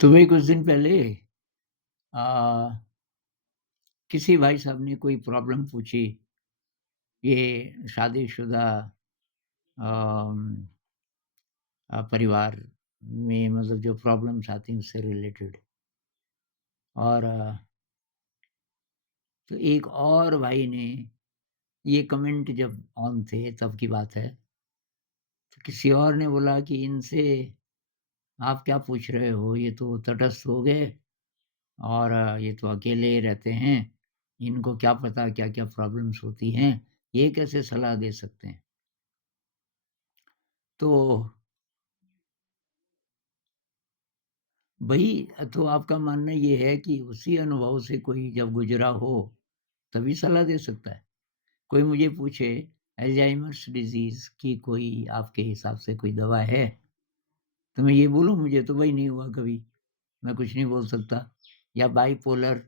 तो वही कुछ दिन पहले आ, किसी भाई साहब ने कोई प्रॉब्लम पूछी। ये शादीशुदा अम, परिवार में मतलब जो प्रॉब्लम्स आती हैं उससे रिलेटेड। और तो एक और भाई ने ये कमेंट जब ऑन थे तब की बात है। तो किसी और ने बोला कि इनसे आप क्या पूछ रहे हो, ये तो तटस्थ हो गए और ये तो अकेले रहते हैं, इनको क्या पता क्या-क्या प्रॉब्लम्स होती हैं, ये कैसे सलाह दे सकते हैं। तो भई तो आपका मानना ये है कि उसी अनुभव से कोई जब गुज़रा हो, तभी सलाह दे सकता है? कोई मुझे पूछे अल्ज़ाइमर्स डिज़ीज़ की कोई आपके हिसाब से कोई दवा है? तो मैं ये बोलूँ मुझे तो भई नहीं हुआ कभी, मैं कुछ नहीं बोल सकता। या बाइपोलर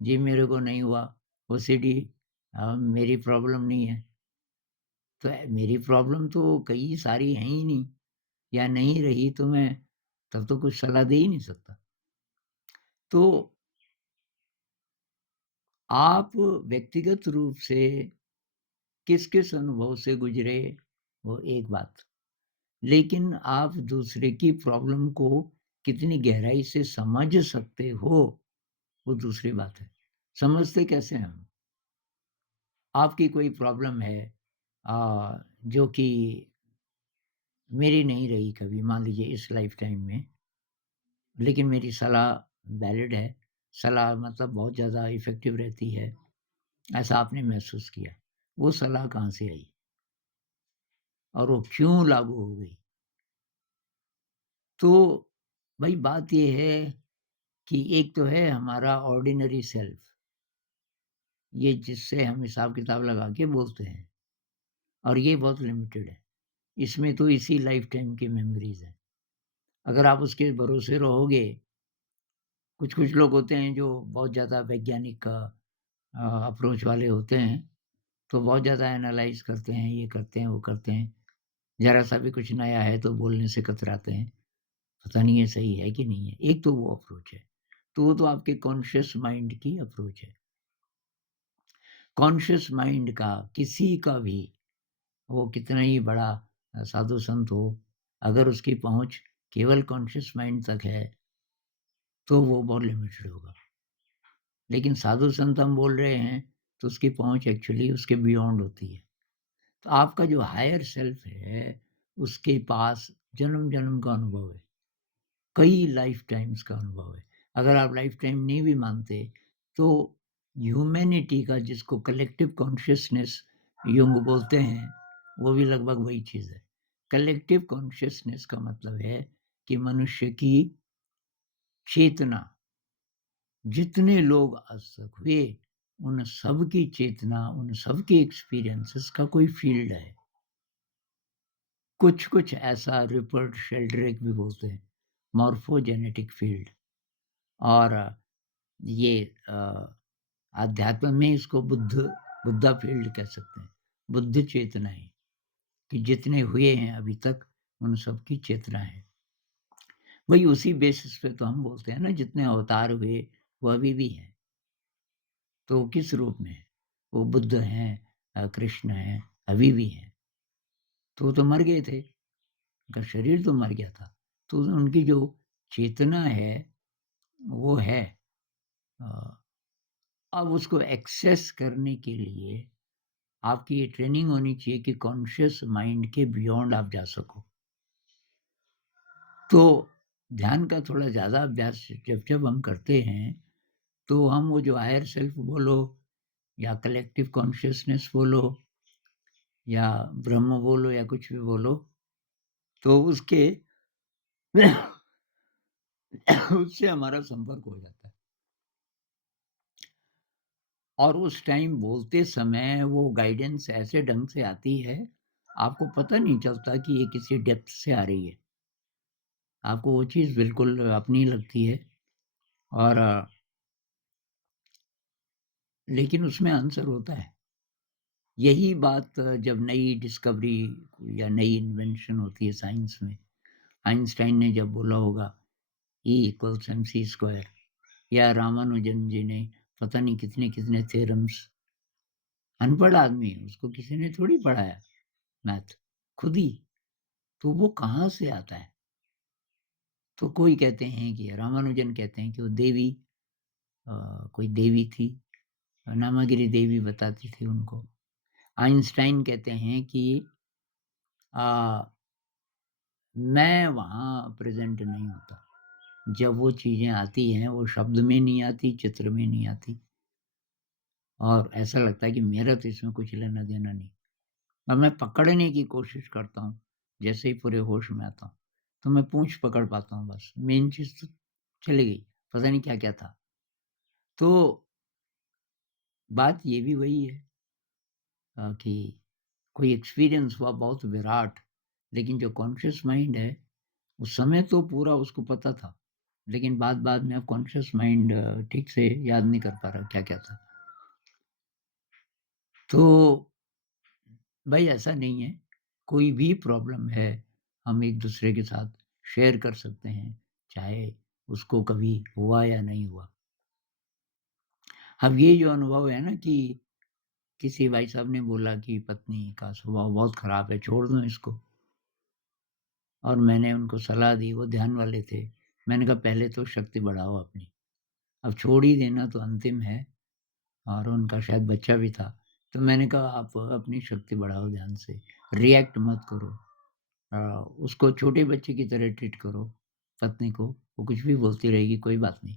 जी मेरे को नहीं हुआ, ओसीडी मेरी प्रॉब्लम नहीं है। तो मेरी प्रॉब्लम तो कई सारी हैं ही नहीं, या नहीं रही तो मैं तब तो कुछ सलाह दे ही नहीं सकता। तो आप व्यक्तिगत रूप से किस-किस अनुभव से गुज़रे, वो एक बात। लेकिन आप दूसरे की प्रॉब्लम को कितनी गहराई से समझ सकते हो, वो दूसरी बात है। समझते कैसे हैं हम? आपकी कोई प्रॉब्लम है जो कि मेरी नहीं रही कभी, मान लीजिए इस लाइफ़ टाइम में, लेकिन मेरी सलाह वैलिड है। सलाह मतलब बहुत ज़्यादा इफ़ेक्टिव रहती है, ऐसा आपने महसूस किया। वो सलाह कहाँ से आई और वो क्यों लागू हो गई? तो भई बात ये है कि एक तो है हमारा ऑर्डिनरी सेल्फ, ये जिससे हम हिसाब-किताब लगा के बोलते हैं, और ये बहुत लिमिटेड है। इसमें तो इसी लाइफ़ टाइम की मेमोरीज़ हैं। अगर आप उसके भरोसे रहोगे, कुछ-कुछ लोग होते हैं जो बहुत ज़्यादा वैज्ञानिक अप्रोच वाले होते हैं, तो बहुत ज़्यादा एनालाइज़ करते हैं, ये करते हैं, वो करते हैं। ज़रा-सा भी कुछ नया है तो बोलने से कतराते हैं, पता नहीं ये सही है कि नहीं है। एक तो वो अप्रोच है, तो वो तो आपके कॉन्शियस माइंड की अप्रोच है। कॉन्शियस माइंड का किसी का भी, वो कितना ही बड़ा साधु संत हो, अगर उसकी पहुँच केवल कॉन्शियस माइंड तक है, तो वो बहुत लिमिटेड होगा। लेकिन साधु संत हम बोल रहे हैं, तो उसकी पहुँच एक्चुअली उसके बियॉन्ड होती है। तो आपका जो हायर सेल्फ है, उसके पास जन्म-जन्म का अनुभव है, कई लाइफ़ टाइम्स का अनुभव है। अगर आप लाइफ़ टाइम नहीं भी मानते, तो ह्यूमैनिटी का जिसको कलेक्टिव कॉन्शियसनेस युंग बोलते हैं, वो भी लगभग वही चीज़ है। कलेक्टिव कॉन्शियसनेस का मतलब है कि मनुष्य की चेतना, जितने लोग आज तक हुए, उन सब की चेतना, उन सब के एक्सपीरियंसेस का कोई फ़ील्ड है। कुछ-कुछ ऐसा रिपर्ट शेल्ड्रिक भी बोलते हैं, मॉर्फोजेनेटिक फ़ील्ड। और ये अध्यात्म में इसको बुद्धा फ़ील्ड कह सकते हैं। बुद्ध चेतनाएँ, कि जितने हुए हैं अभी तक, उन सब की चेतना है। वही उसी बेसिस पे तो हम बोलते हैं ना, जितने अवतार हुए, वो अभी भी हैं। तो वो किस रूप में हैं? वो बुद्ध हैं, कृष्ण हैं, अभी भी हैं। तो वो तो मर गए थे, उनका शरीर तो मर गया था। तो उनकी जो चेतना है, वो है। अ, अब उसको एक्सेस करने के लिए आपकी ये ट्रेनिंग होनी चाहिए कि कॉन्शियस माइंड के बियॉन्ड आप जा सको। तो ध्यान का थोड़ा ज़्यादा अभ्यास जब-जब हम करते हैं, तो हम वो जो हायर सेल्फ बोलो, या कलेक्टिव कॉन्शियसनेस बोलो, या ब्रह्म बोलो, या कुछ भी बोलो, तो उसके उससे हमारा संपर्क हो जाता है। और उस टाइम बोलते समय वो गाइडेंस ऐसे ढंग से आती है, आपको पता नहीं चलता कि ये किसी डेप्थ से आ रही है। आपको वो चीज़ बिल्कुल अपनी लगती है। और लेकिन उसमें आंसर होता है। यही बात जब नई डिस्कवरी या नई इन्वेंशन होती है साइंस में, आइंस्टाइन ने जब बोला होगा E=mc² या रामानुजन जी ने पता नहीं कितने-कितने थ्योरम्स, अनपढ़ आदमी है, उसको किसी ने थोड़ी पढ़ाया मैथ, खुद ही। तो वो कहाँ से आता है? तो कोई कहते हैं कि रामानुजन कहते हैं कि वो देवी, कोई देवी थी, नामागिरी देवी बताती थी उनको। आइंस्टाइन कहते हैं कि अ, मैं वहाँ प्रेज़ेंट नहीं होता। जब वो चीज़ें आती हैं, वो शब्द में नहीं आती, चित्र में नहीं आती और ऐसा लगता है कि मेरा तो इसमें कुछ लेना-देना नहीं। और मैं पकड़ने की कोशिश करता हूँ, जैसे ही पूरे होश में आता हूँ, तो मैं पूँछ पकड़ पाता हूँ बस, मेन चीज़ तो चली गई, पता नहीं क्या-क्या था। तो बात ये भी वही है कि कोई एक्सपीरियंस हुआ बहुत विराट, लेकिन जो कॉन्शियस माइंड है, उस समय तो पूरा उसको पता था, लेकिन बाद-बाद में अब कॉन्शियस माइंड ठीक से याद नहीं कर पा रहा क्या-क्या था। तो भाई ऐसा नहीं है, कोई भी प्रॉब्लम है, हम एक-दूसरे के साथ शेयर कर सकते हैं, चाहे उसको कभी हुआ या नहीं हुआ। अब ये जो अनुभव है ना कि किसी भाई साहब ने बोला कि पत्नी का स्वभाव बहुत खराब है, छोड़ दो इसको और मैंने उनको सलाह दी, वो ध्यान वाले थे। मैंने कहा पहले तो शक्ति बढ़ाओ अपनी, अब छोड़ ही देना तो अंतिम है और उनका शायद बच्चा भी था। तो मैंने कहा आप अपनी शक्ति बढ़ाओ ध्यान से, रिएक्ट मत करो। अ, उसको छोटे बच्चे की तरह ट्रीट करो, पत्नी को, वो कुछ भी बोलती रहेगी कोई बात नहीं।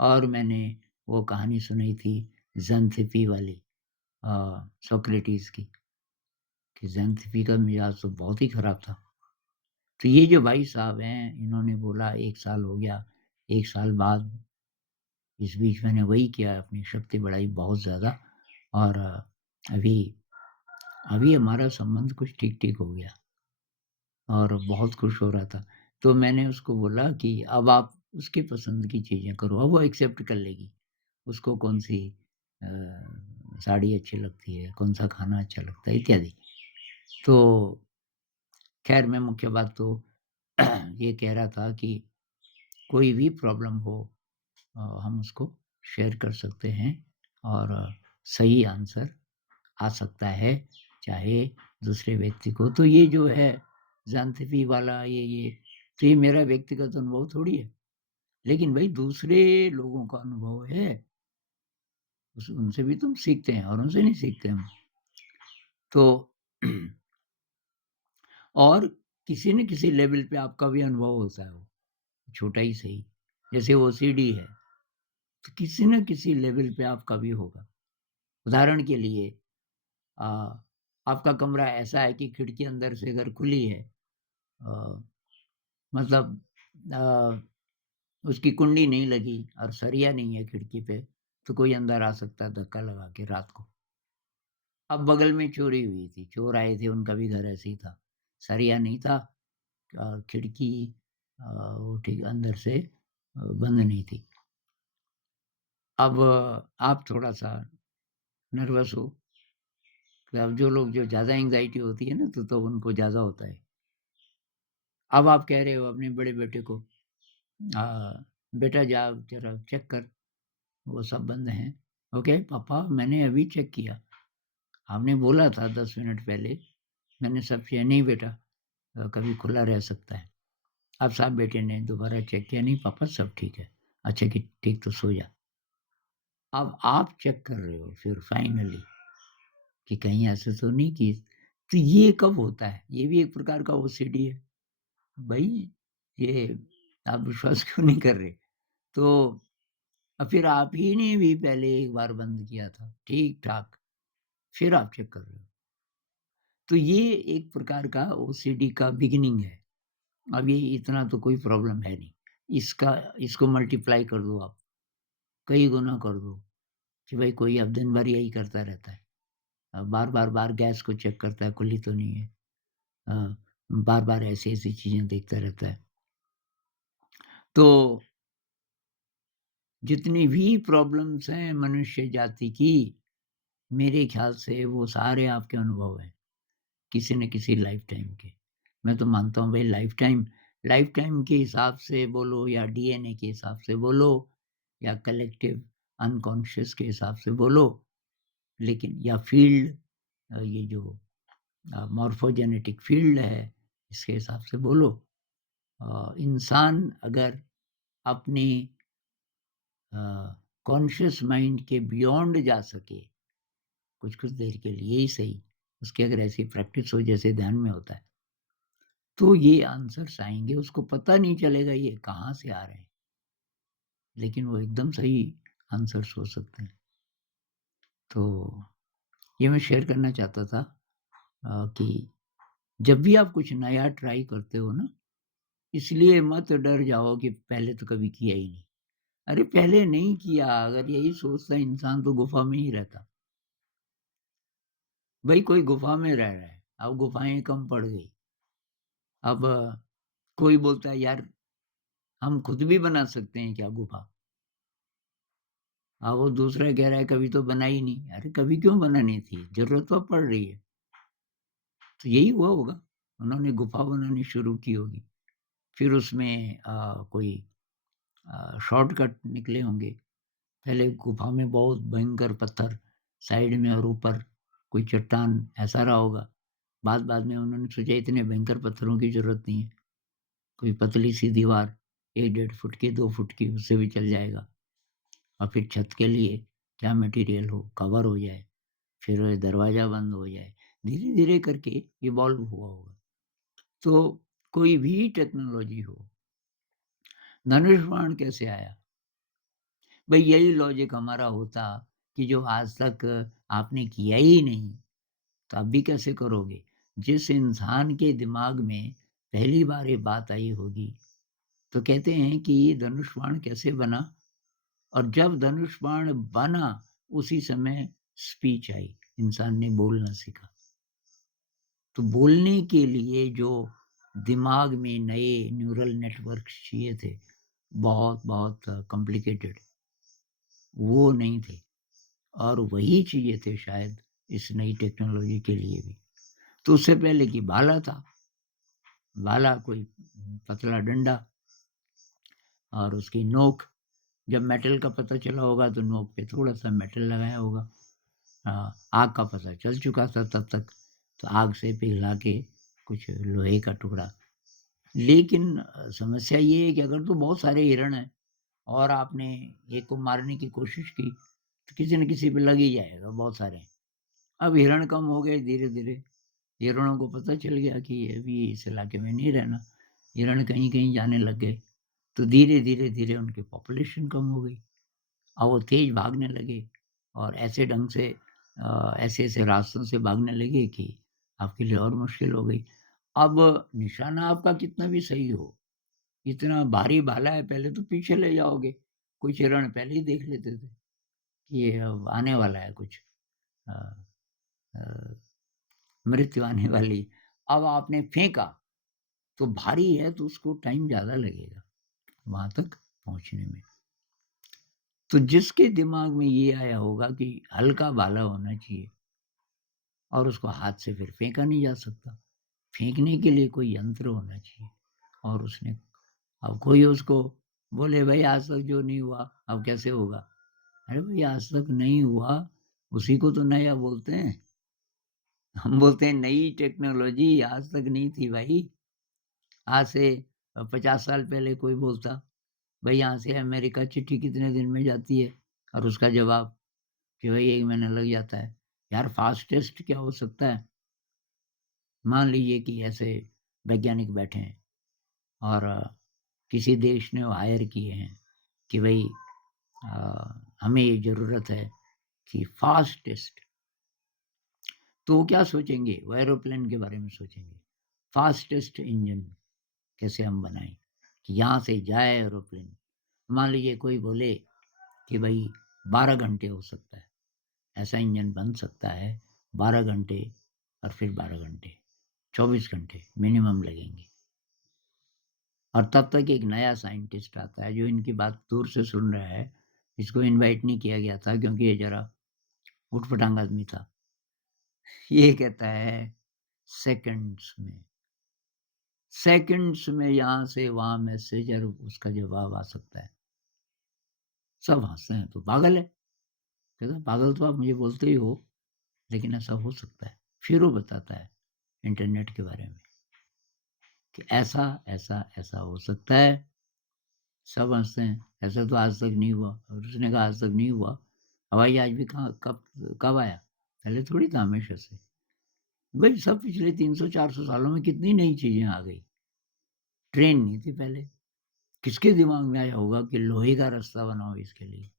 और मैंने वो कहानी सुनाई थी ज़ेनसिफी वाली, सोक्रेटिस की, कि ज़ेनसिफी का मिज़ाज तो बहुत ही ख़राब था। तो ये जो भाई साहब हैं, इन्होंने बोला 1 साल हो गया, 1 साल बाद इस बीच मैंने वही किया, अपनी शक्ति बढ़ाई बहुत ज़्यादा और अभी अभी हमारा संबंध कुछ ठीक-ठीक हो गया। और बहुत खुश हो रहा था। तो मैंने उसको बोला कि अब आप उसकी पसंद की चीज़ें करो, अब वो एक्सेप्ट कर लेगी। उसको कौन-सी अ, साड़ी अच्छी लगती है, कौन-सा खाना अच्छा लगता है इत्यादि। तो ख़ैर मैं मुख्य बात तो ये कह रहा था कि कोई भी प्रॉब्लम हो, हम उसको शेयर कर सकते हैं और सही आंसर आ सकता है, चाहे दूसरे व्यक्ति को। तो ये जो है ज़ांथीपी वाला ये तो ये मेरा व्यक्तिगत अनुभव थोड़ी है। लेकिन भई दूसरे लोगों का अनुभव है, उस उनसे भी तो हम सीखते हैं और उनसे नहीं सीखते हम। तो और किसी न किसी लेवल पे आपका भी अनुभव होता है वो, छोटा ही सही। जैसे ओसीडी है, तो किसी न किसी लेवल पे आपका भी होगा। उदाहरण के लिए अ, आपका कमरा ऐसा है कि खिड़की अंदर से अगर खुली है, अ, मतलब अ, उसकी कुंडी नहीं लगी और सरिया नहीं है खिड़की पे, तो कोई अंदर आ सकता है धक्का लगा के रात को। अब बगल में चोरी हुई थी, चोर आए थे, उनका भी घर ऐसे ही था। सरिया नहीं था, खिड़की वो ठीक अंदर से बंद नहीं थी। अब आप थोड़ा-सा नर्वस हो, कि अब जो लोग जो ज़्यादा एंग्ज़ायटी होती है ना, तो उनको ज़्यादा होता है। अब आप कह रहे हो अपने बड़े बेटे को, "बेटा जा ज़रा चेक कर, वो सब बंद हैं।" "ओके पापा, मैंने अभी चेक किया।" "आपने बोला था 10 मिनट पहले।" मैंने सब किया, "नहीं बेटा, कभी खुला रह सकता है।" अब साहब बेटे ने दोबारा चेक किया, "नहीं पापा सब ठीक है।" "अच्छा कि ठीक तो सो जा।" अब आप चेक कर रहे हो फिर फाइनली कि कहीं ऐसे तो नहीं कि तो ये कब होता है? ये भी एक प्रकार का ओसीडी है। भई ये आप विश्वास क्यों नहीं कर रहे? तो फिर आप ही ने भी पहले एक बार बंद किया था, ठीक-ठाक, फिर आप चेक कर रहे हो। तो ये एक प्रकार का ओसीडी का बिगिनिंग है। अब ये इतना तो कोई प्रॉब्लम है नहीं। इसका इसको मल्टीप्लाई कर दो आप, कई गुना कर दो कि भाई कोई अब दिन भर यही करता रहता है। बार-बार गैस को चेक करता है, खुली तो नहीं है। अ, बार-बार ऐसी-ऐसी चीज़ें देखता रहता है। तो जितनी भी प्रॉब्लम्स हैं मनुष्य जाति की, मेरे ख़्याल से वो सारे आपके अनुभव हैं, किसी न किसी लाइफ़टाइम के। मैं तो मानता हूँ भई लाइफ़टाइम लाइफ टाइम के हिसाब से बोलो या डीएनए के हिसाब से बोलो या कलेक्टिव अनकॉन्शियस के हिसाब से बोलो, लेकिन या फ़ील्ड ये जो मॉर्फोजेनेटिक फ़ील्ड है, इसके हिसाब से बोलो। इंसान अगर अपनी अ, कॉन्शियस माइंड के बियॉन्ड जा सके, कुछ-कुछ देर के लिए ही सही, उसकी अगर ऐसी प्रैक्टिस हो जैसे ध्यान में होता है, तो ये आंसर्स आएँगे, उसको पता नहीं चलेगा ये कहाँ से आ रहे हैं, लेकिन वो एकदम सही आंसर्स हो सकते हैं। तो ये मैं शेयर करना चाहता था कि जब भी आप कुछ नया ट्राई करते हो ना, इसलिए मत डर जाओ कि पहले तो कभी किया ही नहीं। अरे पहले नहीं किया, अगर यही सोचता इंसान तो गुफ़ा में ही रहता। भई कोई गुफ़ा में रह रहा है, अब गुफ़ाएँ कम पड़ गई। अब कोई बोलता है यार हम खुद भी बना सकते हैं क्या गुफ़ा? वो दूसरा कह रहा है कभी तो बनाई नहीं। अरे कभी क्यों बनानी थी? ज़रूरत तो अब पड़ रही है। तो यही हुआ होगा, उन्होंने गुफ़ा बनानी शुरू की होगी। फिर उसमें कोई शॉर्टकट निकले होंगे। पहले गुफ़ा में बहुत भयंकर पत्थर, साइड में और ऊपर कोई चट्टान ऐसा रहा होगा। बाद-बाद में उन्होंने सोचा इतने भयंकर पत्थरों की ज़रूरत नहीं है। कोई पतली-सी दीवार 1 डेढ़ फुट की, 2 फुट की उससे भी चल जाएगा। और फिर छत के लिए क्या मटेरियल हो, कवर हो जाए, फिर दरवाज़ा बंद हो जाए। धीरे-धीरे करके इवॉल्व हुआ होगा। तो कोई भी टेक्नोलॉजी हो, धनुष बाण कैसे आया? भई यही लॉजिक हमारा होता कि जो आज तक आपने किया ही नहीं, तो अब भी कैसे करोगे? जिस इंसान के दिमाग में पहली बार ये बात आई होगी, तो कहते हैं कि ये धनुष बाण कैसे बना? और जब धनुष बाण बना, उसी समय स्पीच आई, इंसान ने बोलना सीखा। तो बोलने के लिए जो दिमाग में नए न्यूरल नेटवर्क्स चाहिए थे, बहुत-बहुत कॉम्प्लिकेटेड, वो नहीं थे और वही चाहिए थे शायद इस नई टेक्नोलॉजी के लिए भी। तो उससे पहले कि भाला था, भाला कोई पतला डंडा और उसकी नोक, जब मेटल का पता चला होगा तो नोक पे थोड़ा-सा मेटल लगाया होगा। आग का पता चल चुका था तब तक, तो आग से पिघला के कुछ लोहे का टुकड़ा। लेकिन समस्या ये है कि अगर तो बहुत सारे हिरण हैं और आपने एक को मारने की कोशिश की, तो किसी न किसी पे लग ही जाएगा, बहुत सारे हैं। अब हिरण कम हो गए धीरे-धीरे, हिरणों को पता चल गया कि अभी इस इलाके में नहीं रहना, हिरण कहीं-कहीं जाने लग गए, तो धीरे-धीरे उनकी पॉपुलेशन कम हो गई। और वो तेज़ भागने लगे और ऐसे ढंग से ऐसे-ऐसे रास्तों से भागने लगे कि आपके लिए और मुश्किल हो गई। अब निशाना आपका कितना भी सही हो, इतना भारी भाला है पहले तो पीछे ले जाओगे, कुछ हिरण पहले ही देख लेते थे कि ये अब आने वाला है कुछ अ अ, मृत्यु आने वाली। अब आपने फेंका, तो भारी है तो उसको टाइम ज़्यादा लगेगा वहाँ तक पहुँचने में। तो जिसके दिमाग में ये आया होगा कि हल्का भाला होना चाहिए और उसको हाथ से फिर फेंका नहीं जा सकता। फेंकने के लिए कोई यंत्र होना चाहिए और उसने अब कोई उसको बोले भई आज तक जो नहीं हुआ, अब कैसे होगा? अरे भई आज तक नहीं हुआ, उसी को तो नया बोलते हैं। हम बोलते हैं नई टेक्नोलॉजी आज तक नहीं थी भाई। आज से 50 साल पहले कोई बोलता, भई यहाँ से अमेरिका चिट्ठी कितने दिन में जाती है? और उसका जवाब कि भई 1 महीना लग जाता है। यार फ़ास्टेस्ट क्या हो सकता है? मान लीजिए कि ऐसे वैज्ञानिक बैठे हैं और किसी देश ने वो हायर किए हैं कि भई हमें ये ज़रूरत है कि फ़ास्टेस्ट, तो वो क्या सोचेंगे? वो एरोप्लेन के बारे में सोचेंगे। फ़ास्टेस्ट इंजन कैसे हम बनाएँ कि यहाँ से जाए एरोप्लेन। मान लीजिए कोई बोले कि भई 12 घंटे हो सकता है, ऐसा इंजन बन सकता है 12 घंटे और फिर 12 घंटे, 24 घंटे मिनिमम लगेंगे। और तब तक एक नया साइंटिस्ट आता है जो इनकी बात दूर से सुन रहा है। इसको इनवाइट नहीं किया गया था क्योंकि ये ज़रा ऊट-पटांग आदमी था। ये कहता है सेकंड्स में, सेकंड्स में यहाँ से वहाँ मैसेज और उसका जवाब आ सकता है। सब हँसते हैं, तो पागल है। कहता है पागल तो आप मुझे बोलते ही हो, लेकिन ऐसा हो सकता है। फिर वो बताता है इंटरनेट के बारे में कि ऐसा, ऐसा, ऐसा हो सकता है। सब हँसते हैं, ऐसा तो आज तक नहीं हुआ और उसने कहा आज तक नहीं हुआ, हवाई जहाज भी कहाँ कब कब आया? पहले थोड़ी था हमेशा से। भई सब पिछले 300-400 सालों में कितनी नई चीज़ें आ गई। ट्रेन नहीं थी पहले, किसके दिमाग में आया होगा कि लोहे का रास्ता बनाओ इसके लिए,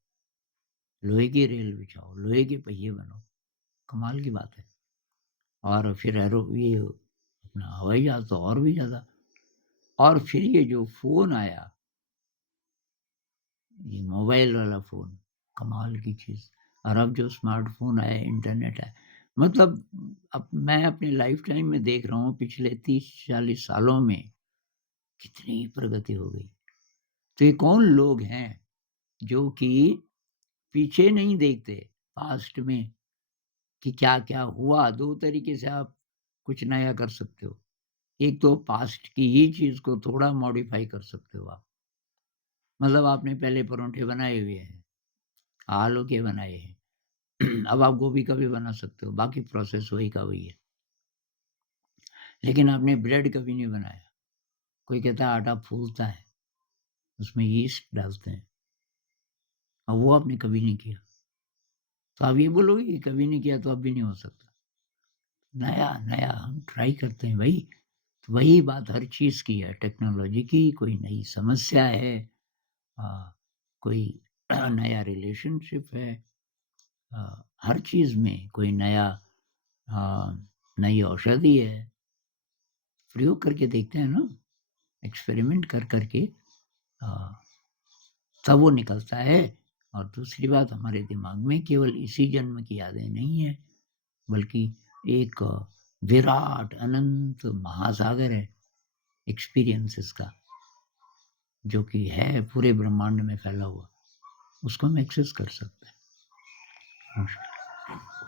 लोहे की रेल बिछाओ, लोहे के पहिए बनाओ, कमाल की बात है। और फिर ये अपना हवाई जहाज़ तो और भी ज़्यादा। और फिर ये जो फ़ोन आया, ये मोबाइल वाला फ़ोन, कमाल की चीज़। और अब जो स्मार्टफ़ोन आया, इंटरनेट है, मतलब अब मैं अपनी लाइफ़ टाइम में देख रहा हूँ पिछले 30-40 सालों में कितनी प्रगति हो गई। तो ये कौन लोग हैं जो कि पीछे नहीं देखते पास्ट में कि क्या-क्या हुआ। 2 तरीके से आप कुछ नया कर सकते हो। एक तो पास्ट की ही चीज़ को थोड़ा मॉडिफ़ाई कर सकते हो आप। मतलब आपने पहले परोंठे बनाए हुए हैं, आलू के बनाए हैं, अब आप गोभी का भी बना सकते हो, बाकी प्रोसेस वही का वही है। लेकिन आपने ब्रेड कभी नहीं बनाया। कोई कहता है आटा फूलता है, उसमें यीस्ट डालते हैं, और वो आपने कभी नहीं किया। तो आप ये बोलोगे कि कभी नहीं किया तो अब भी नहीं हो सकता। नया-नया हम ट्राई करते हैं भई। तो वही बात हर चीज़ की है, टेक्नोलॉजी की, कोई नई समस्या है, कोई नया रिलेशनशिप है, हर चीज़ में कोई नया अ, नई औषधि है। प्रयोग करके देखते हैं ना, एक्सपेरिमेंट कर के अ, तब वो निकलता है। और दूसरी बात, हमारे दिमाग में केवल इसी जन्म की यादें नहीं है, बल्कि एक विराट अनंत महासागर है एक्सपीरियंसेस का, जो कि है पूरे ब्रह्मांड में फैला हुआ, उसको हम एक्सेस कर सकते हैं। नमस्कार।